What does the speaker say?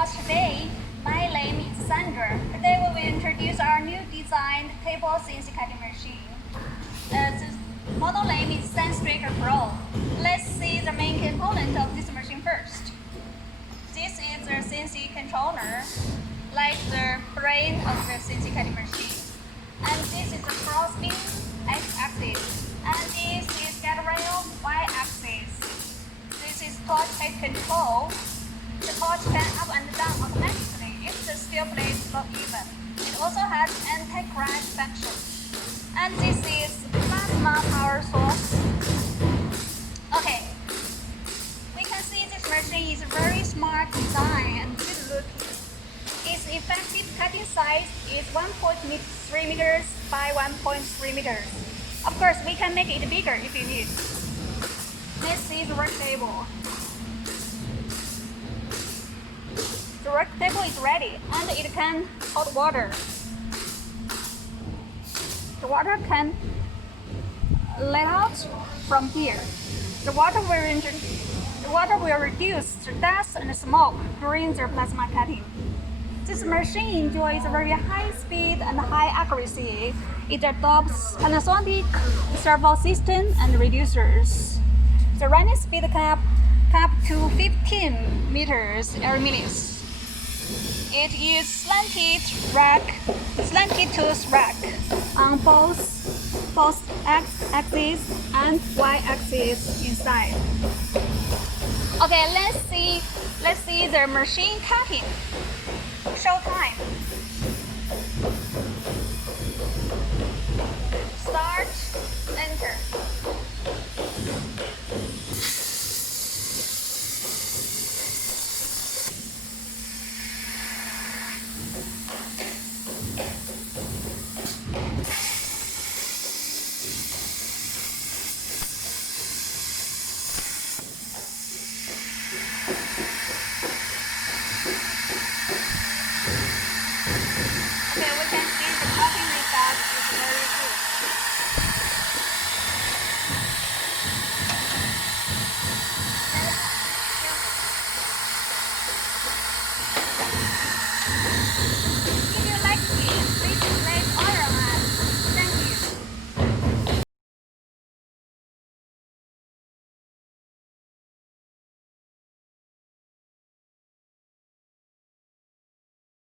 watch today. My name is Sandra. Today we will introduce our new designed Table CNC cutting machine. The model name is Sunstreaker Pro. Let's see the main component of this machine first. This is the CNC controller, like the brain of the CNC cutting machine. And this is the crossbeam x-axis. And this is guide rail y-axis. This is torch head control. The torch can up and down automatically if the steel plate is not even. It also has anti-crash function. And this is plasma power source. Okay, we can see this machine is very smart design and good looking. Its effective cutting size is 1.3 meters by 1.3 meters. Of course, we can make it bigger if you need. Let's see the work table. The work table is ready and it can hold water. The water can let out from here. The water will reduce the dust and smoke during the plasma cutting. This machine enjoys very high speed and high accuracy. It adopts Panasonic servo system and reducers. The running speed can up to 15 meters every minute. It uses slanted tooth rack on both x-axis and y-axis inside. Okay, let's see the machine cutting. Show time.